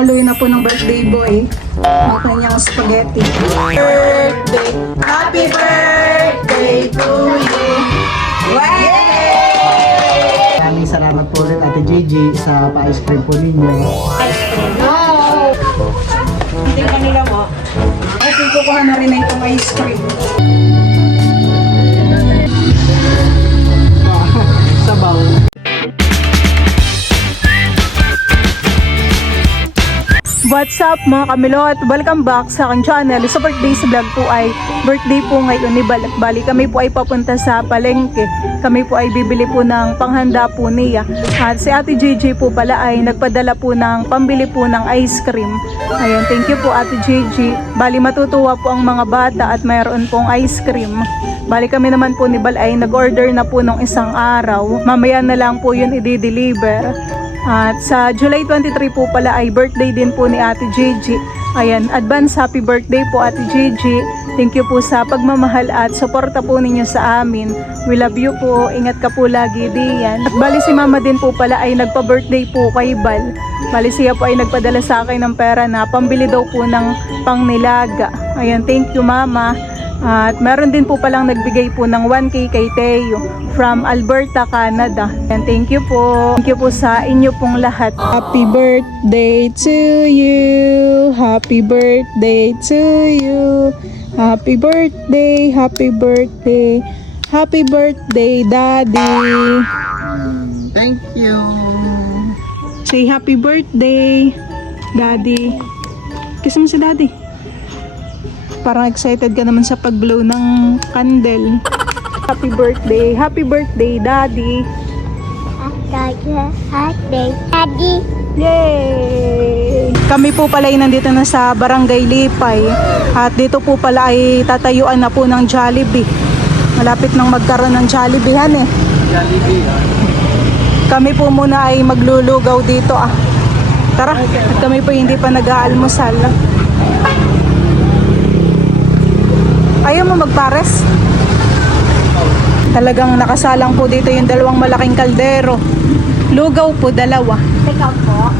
Haluin na po ng birthday boy ang kanyang spaghetti. Birthday! Happy birthday to you! Yay! Maraming salamat po ulit Ate Gigi sa pa-ice cream po ninyo. Wow! Hindi kanila mo. Okay, kukuha na rin na itong ice cream. Sabaw. What's up mga kamilot? Welcome back sa aking channel. Sa birthday sa vlog po ay birthday po ngayon ni Bal. Bali kami po ay papunta sa palengke. Kami po ay bibili po ng panghanda po niya. At si Ate Gigi po pala ay nagpadala po ng pambili po ng ice cream. Ayun, thank you po Ate Gigi. Bali matutuwa po ang mga bata at mayroon pong ice cream. Bali kami naman po ni Bal ay nag-order na po ng isang araw. Mamaya na lang po yun i-deliver. At sa July 23 po pala ay birthday din po ni Ate Gigi. Ayan, advance happy birthday po Ate Gigi. Thank you po sa pagmamahal at suporta po ninyo sa amin. We love you po. Ingat ka po lagi diyan. At bali si Mama din po pala ay nagpa-birthday po kay Bal. Bali siya po ay nagpadala sa akin ng pera na pambili daw po ng pangnilaga. Ayan, thank you Mama. At meron din po palang nagbigay po ng 1K kay Teo from Alberta, Canada. And thank you po. Thank you po sa inyo pong lahat. Happy birthday to you. Happy birthday to you. Happy birthday. Happy birthday. Happy birthday, Daddy. Thank you. Say happy birthday, Daddy. Kiss mo si Daddy. Parang excited ka naman sa pag-blow ng candle. Happy birthday. Happy birthday, Daddy. Happy birthday, Daddy. Yay! Kami po pala ay nandito na sa Barangay Lipay. At dito po pala ay tatayuan na po ng Jollibee. Malapit nang magkaroon ng Jollibee han eh. Jollibee. Kami po muna ay maglulugaw dito ah. Tara, at kami po hindi pa nag-aalmusal. Ayaw mo magpares? Talagang nakasalang po dito yung dalawang malaking kaldero. Lugaw po, dalawa. Ikaw po.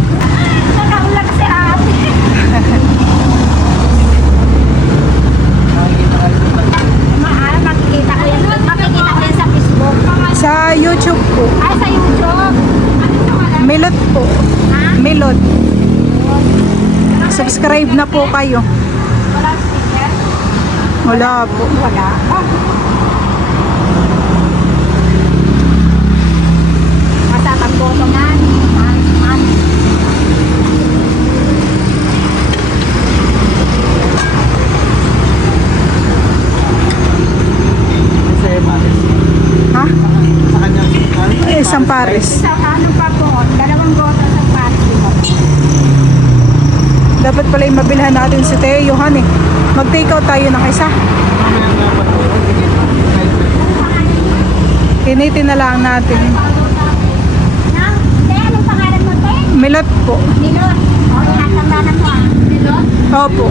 Nakaulag si ate. Makikita ko yan. Makikita ko yan sa Facebook. Sa YouTube po. Ay, sa YouTube. Ano ito ka lang? Milot po. Ha? Milot. Subscribe na po kayo. Wala sticker? Wala po. Wala. Masatang botongan. Kasi Paris. Ha? Sa kanyang sukal. Isang pares. Sa ano pa po? Dalawang goto sa party mo. Dapat pala yung mabilhan natin si Teo Johan eh. Mag-take out tayo ng isa. Mamaya dapat po. Kinitin na lang natin. Nang, te, anong pangalan mo, te? Milot po. Nilon. O, tinatambanan mo ah. Nilon? Opo.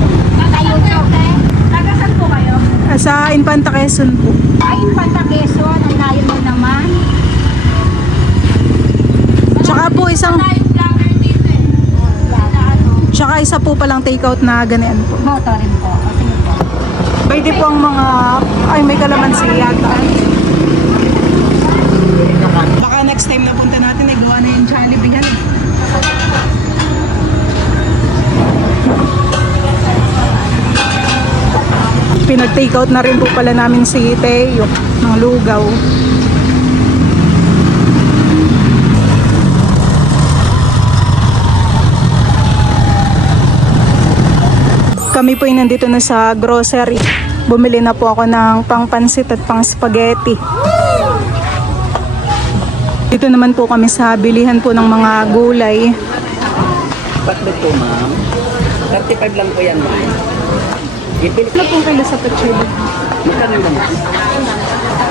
Tayo po, te. Tagasan po kayo? Sa Infanta Quezon po. Ay, Infanta Quezon. Ang layo mo naman. Tsaka po isang... Tsaka isa po palang take out na ganyan po. Moto rin po. O, sige po. Pwede po ang mga... Ay, may kalamansi yata. Baka next time na punta natin, eh, gawa na yung Jollibee. Han. Pinag-take out na rin po pala namin si Teo ng lugaw. Kami po ay nandito na sa grocery. Bumili na po ako ng pang-pansit at pang-spaghetti. Dito naman po kami sa bilihan po ng mga gulay. Patlo po, ma'am. 35 lang po yan, ma'am. Ipili. Ano pong kilo sa pechay? Magkano naman?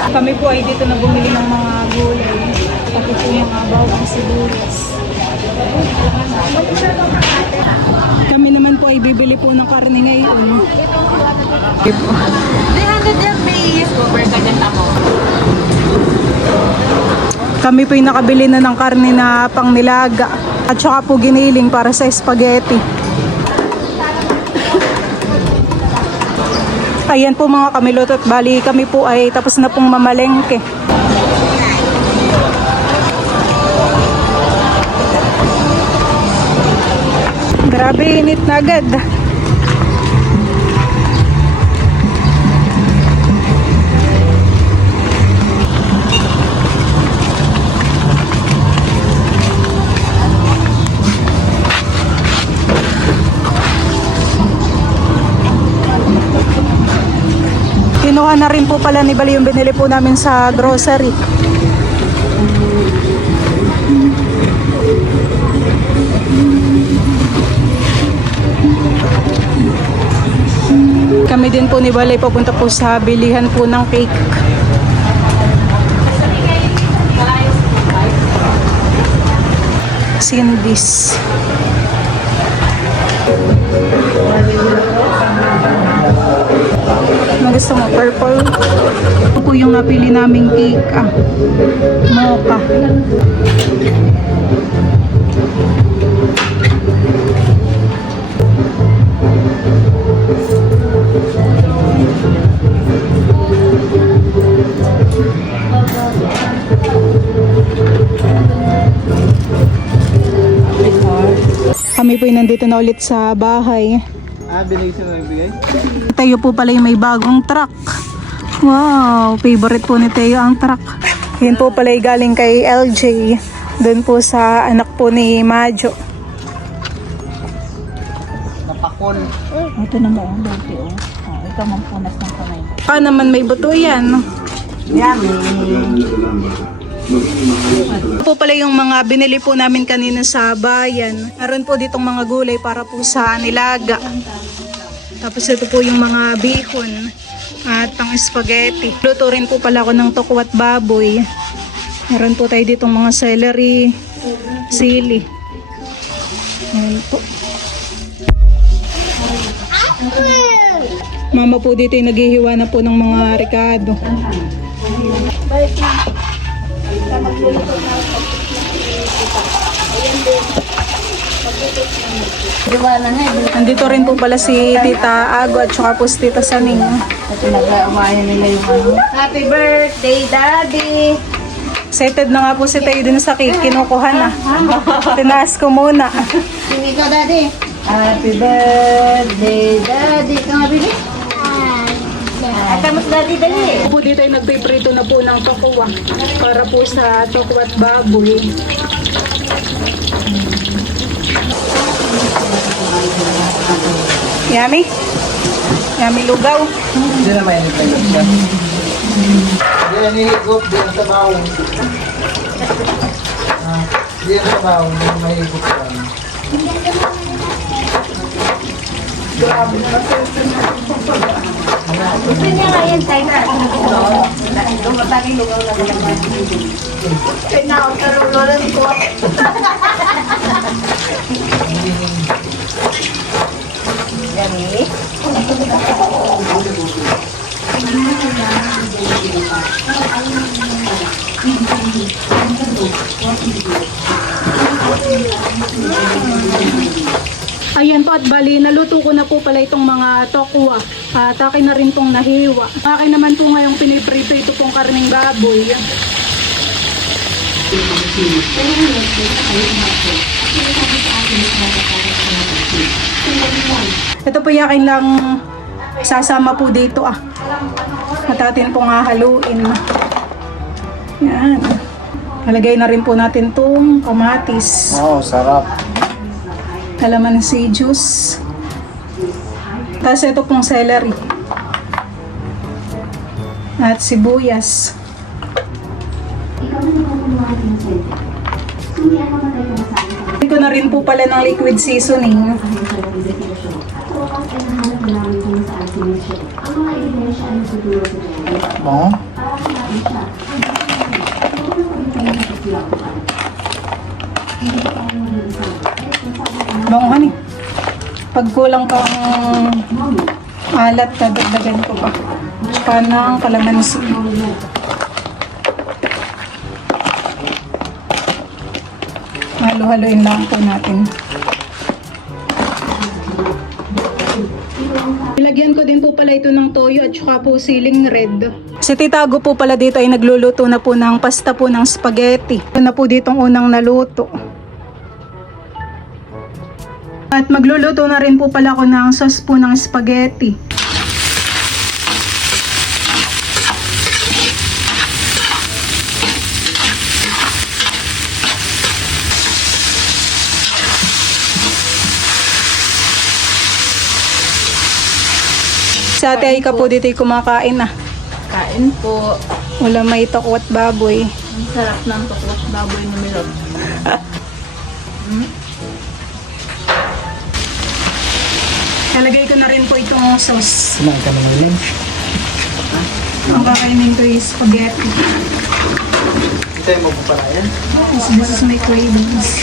Kami po ay dito na bumili ng mga gulay. Pati po mga bawang sibuyas. Kami naman po ay bibili po ng karne ngayon. 300 LPS po, burger din ako. Kami po ay nakabili na ng karne na pang nilaga. At saka po giniling para sa spaghetti. Ayan po mga kamilot at bali kami po ay tapos na pong mamalengke. Grabe, init na agad. Kinuha na rin po pala ni Bali yung binili po namin sa grocery. Kami din po ni Bali papunta po sa bilihan po ng cake. Cindy's. Ano gusto mo? Purple? Ito po yung napili naming cake. Mocha. Kami po nandito na ulit sa bahay. Binigay siya ng bigay? Tayo po pala yung may bagong truck. Wow, favorite po ni Teo ang truck. Yan po pala yung galing kay LJ. Doon po sa anak po ni Majo. Napakon. Ito na mo, dati oh. Ito ang punas ng kamay. Naman may buto yan. Ito po pala yung mga binili po namin kanina sa bayan. Meron po ditong mga gulay para po sa nilaga. Tapos ito po yung mga bihon at pang spaghetti. Luto rin po pala ako ng toko at baboy. Meron po tayo ditong mga celery, sili. Ayan po. Mama po dito yung naghihiwa na po ng mga ricado. Nandito rin po pala si Tita Ago at saka po si Tita Saning. Ito nag-aamayan nila yung ano. Happy birthday, Daddy! Excited na nga po si Tayo din sa cake. Kinukuha na. Tinaas ko muna. Hindi ka, Daddy. Happy birthday, Daddy. Ito nga, Bibi? At kamus, Daddy, dali. Po dito ay nagpiprito na po ng tokuwa para po sa tokuwa at baboy. Yummy? Yummy lugaw. Hindi na may nipelot siya. Hindi na nihigop, di na sa bawang. Di na sa bawang, di na mahigop siya. Gusto niya nga yan, tayo na. Dumatang yung lugaw na naman. Kaya na ako karulolan ko. Yummy. Ayan po at bali, naluto ko na po pala itong mga tokwa. At akin na rin pong nahiwa. Akin naman po ngayong piniprito ito pong karning baboy. Ito po yakin lang sasama po dito At atin pong hahaluin. Yan. Nalagay na rin po natin itong kamatis. Oo, sarap. Calamansi juice. Tapos ito pong celery. At sibuyas. Ito na rin po pala ng liquid seasoning. Oo. Banguhan Pag kulang pang alat, dadagdagan ko pa. Tsaka ng kalamansi. Halo-haloin lang po natin. Ilagyan ko din po pala ito ng toyo at saka po siling red. Si Tita Gu po pala dito ay nagluluto na po ng pasta po ng spaghetti. Ito na po ditong unang naluto. At magluluto na rin po pala ako ng sauce po ng spaghetti. Si Ate Aika po dito ay kumakain na. Kain po. Wala may toko at baboy. Ang sarap ng tuklas baboy na milot. Nalagay ko na rin po itong sauce. Kumain ka naman ulit. Ang kakainin ko is spaghetti. Hintayin mo po pala yan. This is my cravings.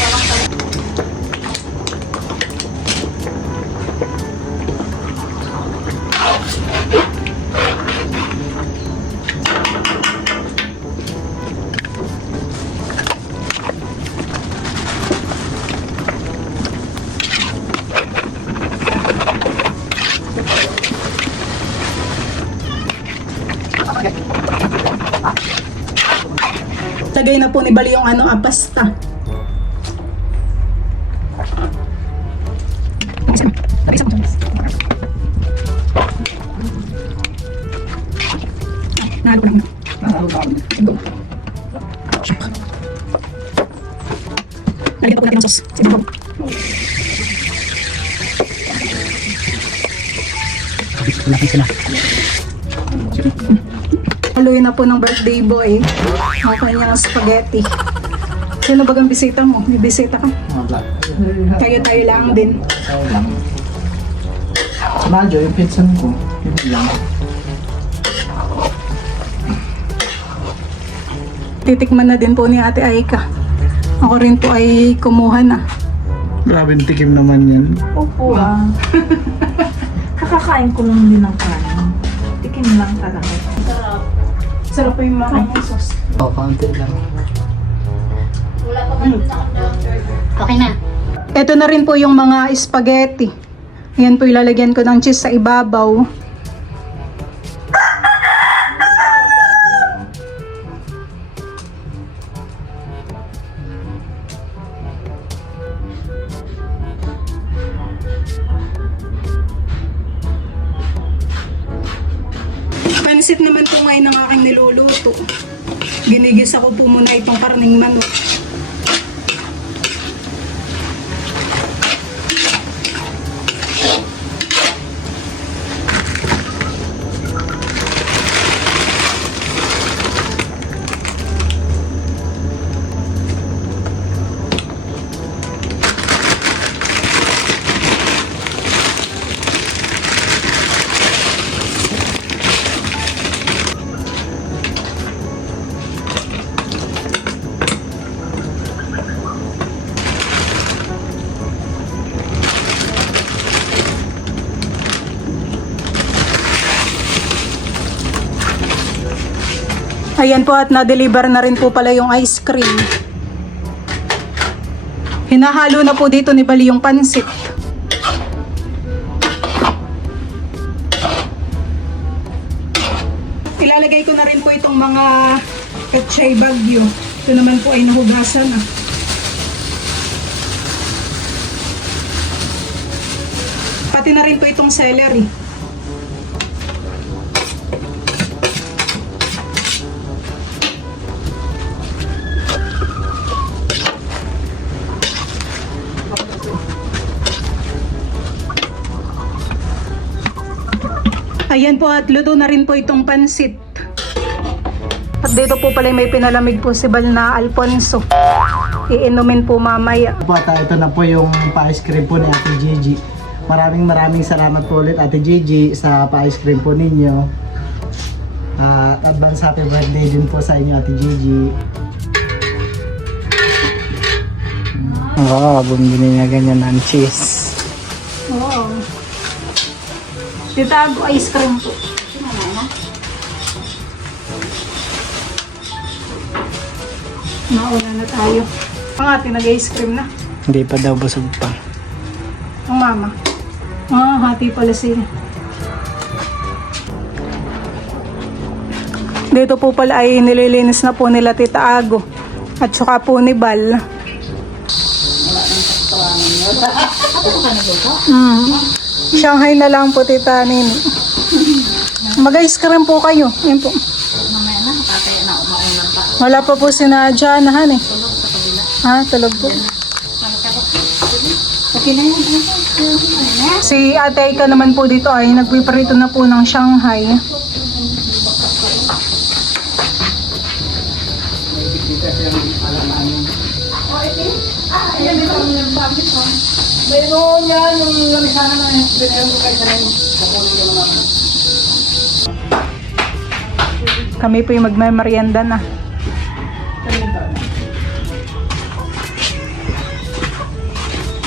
Lagay na po ni Bali yung pasta. Lagyan pa po natin ng sauce. Sige po. Malaki sila. Haluin na po ng birthday boy. Ang kanyang spaghetti. Sino bagang bisita mo? May bisita ka? Wala. Tayo-tayo lang din. Tayo lang. Si Majo, yung pinsan ko. Yun lang. Titikman na din po ni Ate Aika. Ako rin po ay kumuha na. Grabe tikim naman yan. Opo ah. Kakakain ko lang din ng kanin. Tikim lang talaga. Sarap. Sarap po yung mga sauce. Oo, kaunti lang. Okay na. Ito na rin po yung mga spaghetti. Ayan po ilalagyan ko ng cheese sa ibabaw. Pansit naman po ngayon ang aking niluluto. Ginigisa ko po muna itong karning manok. Ayan po at na-deliver na rin po pala yung ice cream. Hinahalo na po dito ni Bali yung pansit. Ilalagay ko na rin po itong mga pechay bagyo. Ito naman po ay nahugasan na. Pati na rin po itong celery. Ayan po at luto na rin po itong pansit. At dito po pala may pinalamig po si Bal na Alfonso. Iinumin po mamaya. Po, ito na po yung pa-ice cream po ni Ate Gigi. Maraming salamat po ulit Ate Gigi sa pa-ice cream po ninyo. At advance happy birthday din po sa inyo Ate Gigi. Oo, bumili na ganyan ng cheese. Oo. Titago ice cream po. Nauna na tayo. Ang ate nag-ice cream na. Hindi pa daw, busog pa. Ang mama. Hati pala siya. Dito po pala ay nililinis na po nila Tita Ago. At saka po ni Bal. Shanghai na lang po Tita Nini. Mag-ice cream po kayo. Yan po. Wala pa po sinadyahan eh. Tulog po. Si Ate Aika naman po dito ay nagpiprito na po ng Shanghai. Kami po yung magmamerienda na.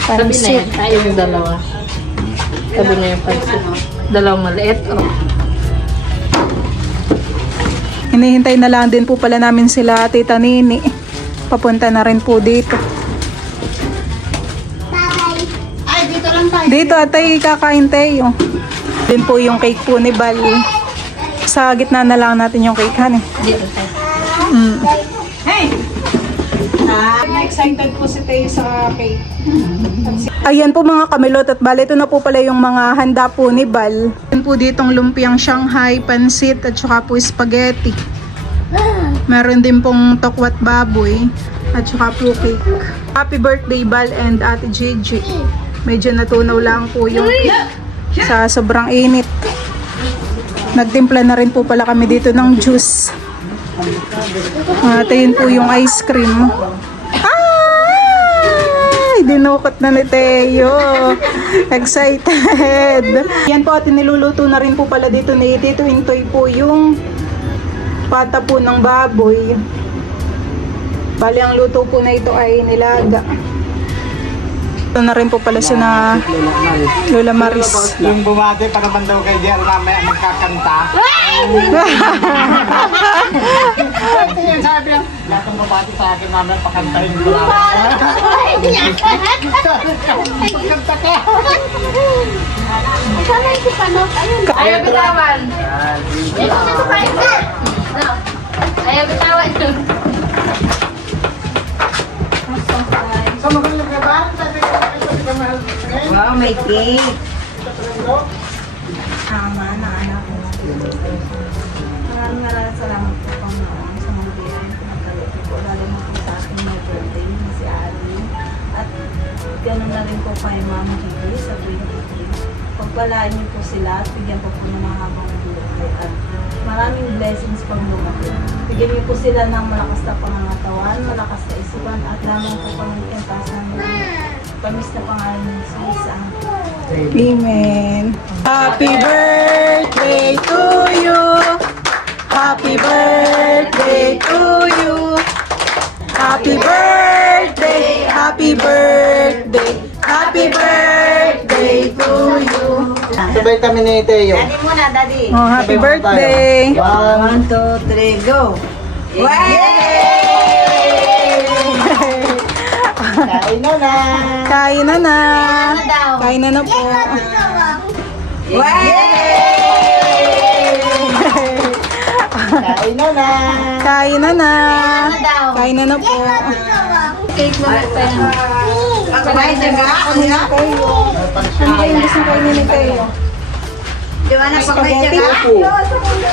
Sabi na yan, tayo yung dalawa. Sabi na yung pansit. Dalawang maliit. Oh. Hinihintay na lang din po pala namin sila Tita Nini. Papunta na rin po dito. Ay, dito lang tayo. Dito atay kakain tayo. Din po yung cake po ni Bal. Sa gitna na lang natin yung cake han eh. Dito tayo. Excited po si Tayo sa cake. Ayan po mga kamilot at bali ito na po pala yung mga handa po ni Bal. Ayan po ditong lumpiang Shanghai, pansit at saka po spaghetti. Meron din pong tokwat baboy at saka po cake. Happy birthday Bal and Ate Gigi. Medyo natunaw lang po yung cake sa sobrang init. Nagtimpla na rin po pala kami dito ng juice. At ayun po yung ice cream. Ay! Dinukot na ni Teo. Excited. Yan po at niluluto na rin po pala dito ni Tito Intoy po yung pata po ng baboy. Bali ang luto po na ito ay nilaga. Ito na rin po pala siya na Lola Maris. Yung bumati pa naman daw kay Jer, mamaya magkakanta. Yung sabi niya, lahat ng bumati sa akin, mamaya pakantahin ko lang. Pagkanta ka. Ayaw bitawan. Ayaw bitawan. Wow, may cake. Maraming salamat po Panginoon sa mga biyaya na pinagkaloob po. Lalo na po sa aking may birthday na si Ari. At ganoon na rin po kay Ma'am Gigi sa 23. Pagpalaan niyo po sila at bigyan po ng mga habang buhay. At maraming blessings pang lumaki. Bigyan niyo po sila ng malakas na pangangatawan, malakas na isipan at lamang po pangingkas ng tamis na pangalan ng Jesus. Amen. Happy birthday to you. Happy birthday to you. Happy birthday. Happy birthday. Happy birthday to you. Sabay kami ni Teo. Daddy muna, daddy. Oh, happy birthday. 1, 2, 3, go! kain na na. Kain na na. Kain na na po. Kain na na. Kain na na. Kain na na po. Cake na po yan. Sabay, daga. Ano ba yung gusto kainin ni Teo? Di ba na Spaghetti?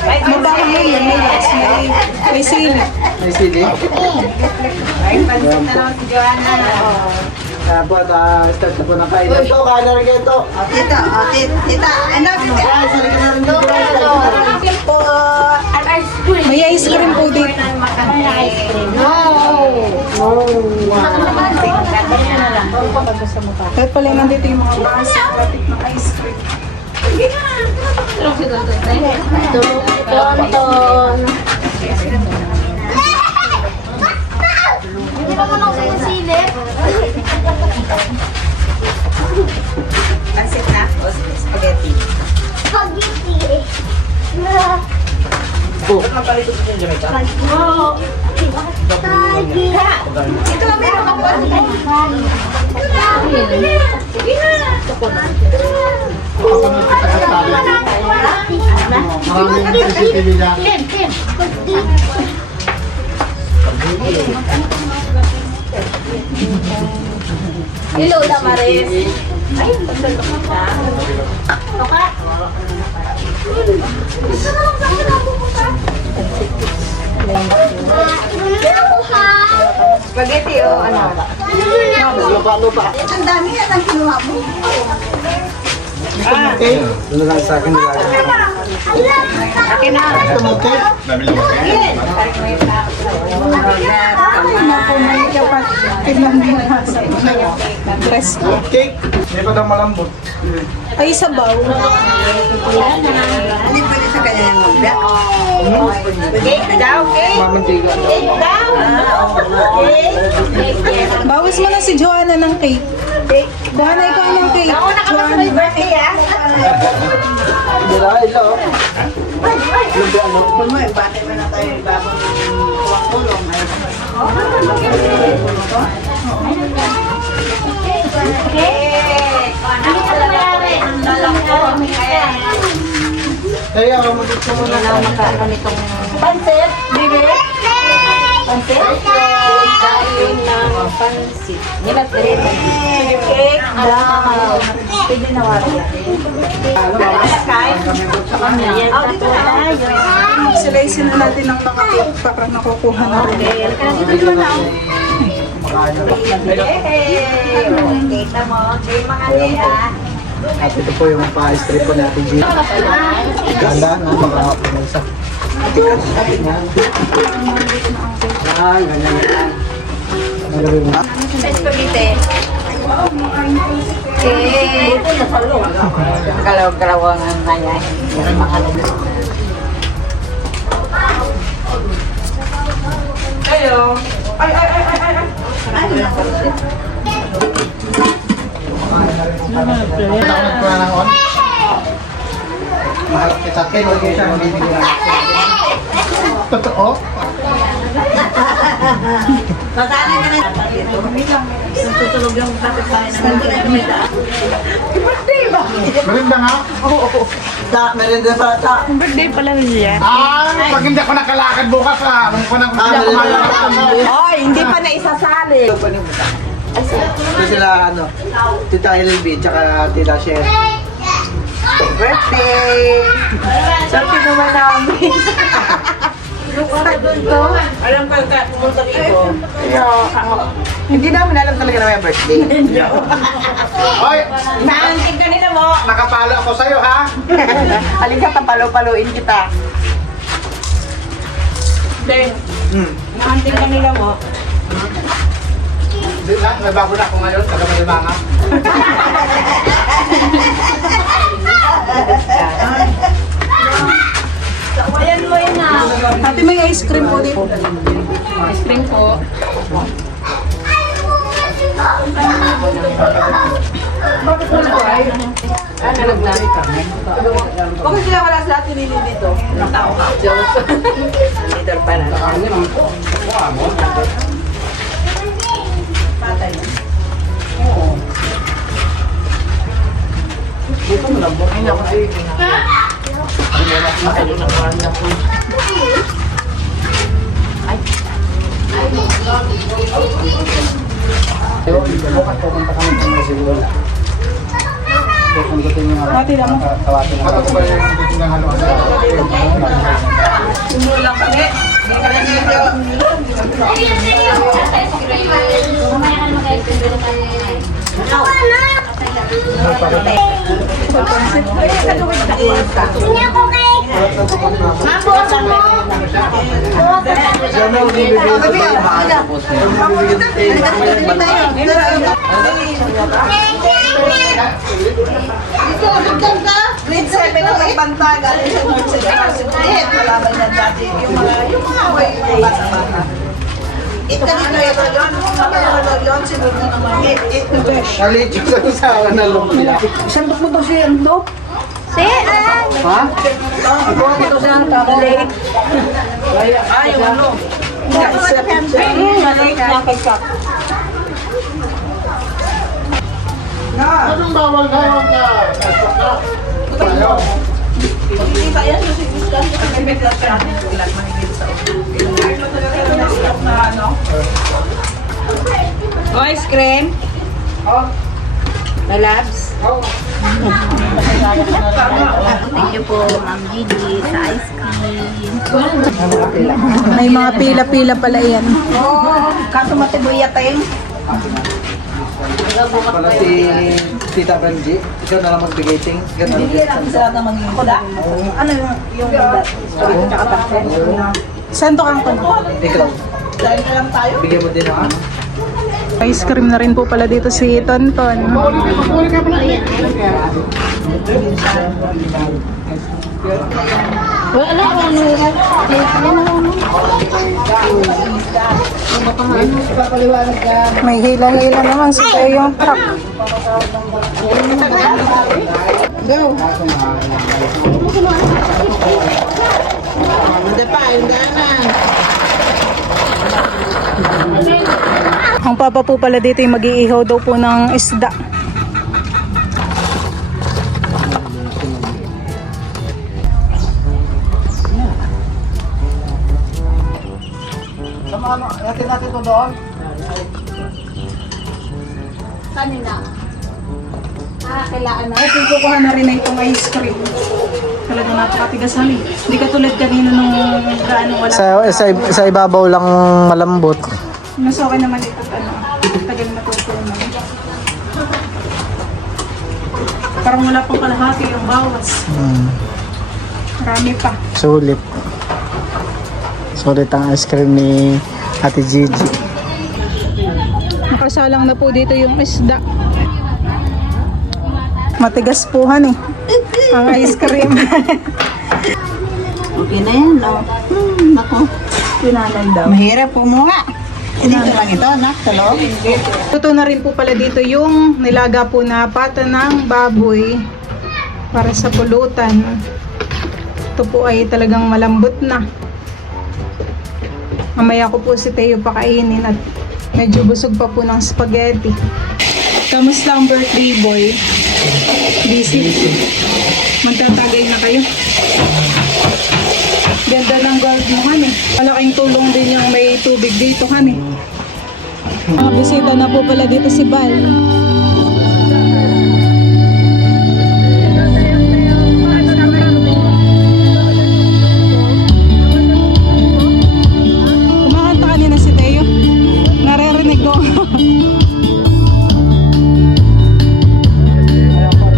May baka mo yun. May sili. May sili. Ay, pansit na naman si Joanna. Tapos, start na po na kain. Ito, kain na rin kayo ito. Tita, tita, ano? Guys, halika na rin dito. Po, an ice cream. May ice cream po dito. Kahit pala nandito yung mga baso. Gratik ng ice cream. Tonton. Hindi naman ako sa silip. Pansit na o spaghetti? Spaghetti. Oh. Ba't mapalito ko yung Jamaica? Oh. Ito ang meron ako. Sige na. Maraming resipilidad. Hello, Damaris. Ay, pagdalok mo ka. Toka. Spaghetti o ano? Lupa. Ang dami yan ang kinuha mo. Okay. Doon na lang sa akin nilagay. Akin na. Gusto mo cake? Press. Cake? Hindi pa daw malambot. Ay, sabaw. Hindi pwede sa kanya yung mabla. Cake daw, cake. Mamantiga. Cake daw. Cake. Bawas mo na si Joanna ng cake. Kuha na ikaw ng cake. Nauna ka pa sa may birthday, ah. Hindi na, ilo. Kung mo, bakit mo na tayo ibabang kulong? Cake! Ano ka nangyari? Ang dalang ko. Kaya, mag-gusto mo na lang. Pansit? Bibi? Pansit? Kain ng pansit. Nilat na rin. Sige, cake. Wow. Pwede na wari. Kain? Oh, dito na tayo. Silisin na natin ang mga cake para nakukuha na rin. Dito na ako. Hey! Kita mo, kay mga niya. At ito po yung pa-strip po natin dito. Ganda na, makakapumulsa. Yan, ganyan yan. Ang gabi mo. Sa spaghetti. Cake. Galaw-galaw ang nangyay. Hello. Takot ko na ng on. Mahalap kita. Kaya huwag siya mabibigyan. Totoo? Masana ka na. Tutulog yung bakit pa ng birthday ba? Marinda nga? Oo. Merinda pa ta. Birthday pala niya. Pag hindi ako nakalakad bukas anong ko nang kumalakad. Oy, hindi pa na isasali. Ito sila Tita LB tsaka Tita Sher. Birthday! Sorry naman namin. Alam ko ka, pumunta dito. Hindi namin alam talaga na may birthday. Hoy! Naantig ka nila mo. Nakapalo ako sa'yo ha? Halika ka, papalo-paloin kita. Then, naantig ka nila mo. Di ba? May bago na ako ngayon, taga Malibanga. Ayan mo yun na. Ate, may ice cream po dito. Ice cream po. Bakit sila wala sa atin nilin dito? Tao ka. Leader pa na. Patay. Dito mo lang po. Ay, naku. Bukas pupunta kami sa Masigula. Pupuntatin yung Ate, naman. tawatin natin. Ano ba yung titingnan ng halo? Sumulang kami. Hindi ka lang dito. Grade 7 ang nagbanta galing sa North Central. Kalaban na dati yung mga away yung bata-bata. Ito dito yun. Yun, siguro naman. Ito besh. Nalit yung sa usawa na lumpia. Sandok mo daw siya ang dop. Ha? Ito siya ang tablet. Ay, yung ano. Anong bawal kayo na? Kita yan, susigiskan ko sa bibiglas ka. Ilan manigil sa O, ice cream. My loves. Thank you po, Ma'am Gigi, sa ice cream. May mga pila-pila pala yan. Kaso matibuya tayong. Pala si Tita Benji, ikaw na lang magbigay ting. Ikaw na lang Bigyan natin sila ng mga isda. Ano yung tsaka tapos? Santo kang ko. Ikaw, Dahil na lang tayo. bigyan mo din ha. Ice cream na rin po pala dito si Tonton. May hila-hila naman sa yung truck. Ang papa po pala dito ay mag-iihaw daw po ng isda. Sama ano, natin ito doon. Kailangan na. Okay, kukuha na rin na itong ice cream. Talagang napakatigas hali. Hindi ka tulad kanina nung gaano wala. Sa ibabaw lang malambot. Mas okay naman ito. Tagal matutunan. Parang wala pang kalahati yung bawas. Marami pa. Sulit. Sulit ang ice cream ni Ate Gigi. Nakasalang na po dito yung isda. Matigas po han eh. Ang ice cream. Okay na yan, no? Ako. Pinanay daw. Mahirap kumuha. Dito lang ito, anak. Sa loob. Luto na rin po pala dito yung nilaga po na pata ng baboy para sa pulutan. Ito po ay talagang malambot na. Mamaya ko po si Teo pakainin at medyo busog pa po ng spaghetti. Kamusta ang birthday boy? Busy? Magtatagay na kayo? Ganda ng gold mo han eh. Malaking tulong din yung may tubig dito han eh. Bisita na po pala dito si Bal. Kumakanta kanina si Teo. Naririnig ko.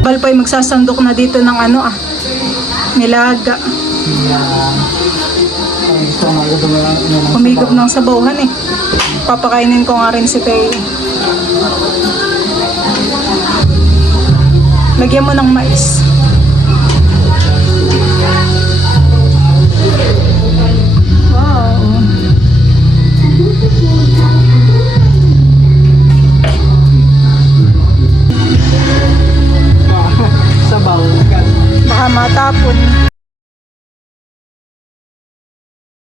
Bal pa ay magsasandok na dito ng nilaga. Humigop ng sabawan eh. Papakainin ko nga rin si Teo. Lagyan mo ng mais. Wow. Sabaw. Baka matapon.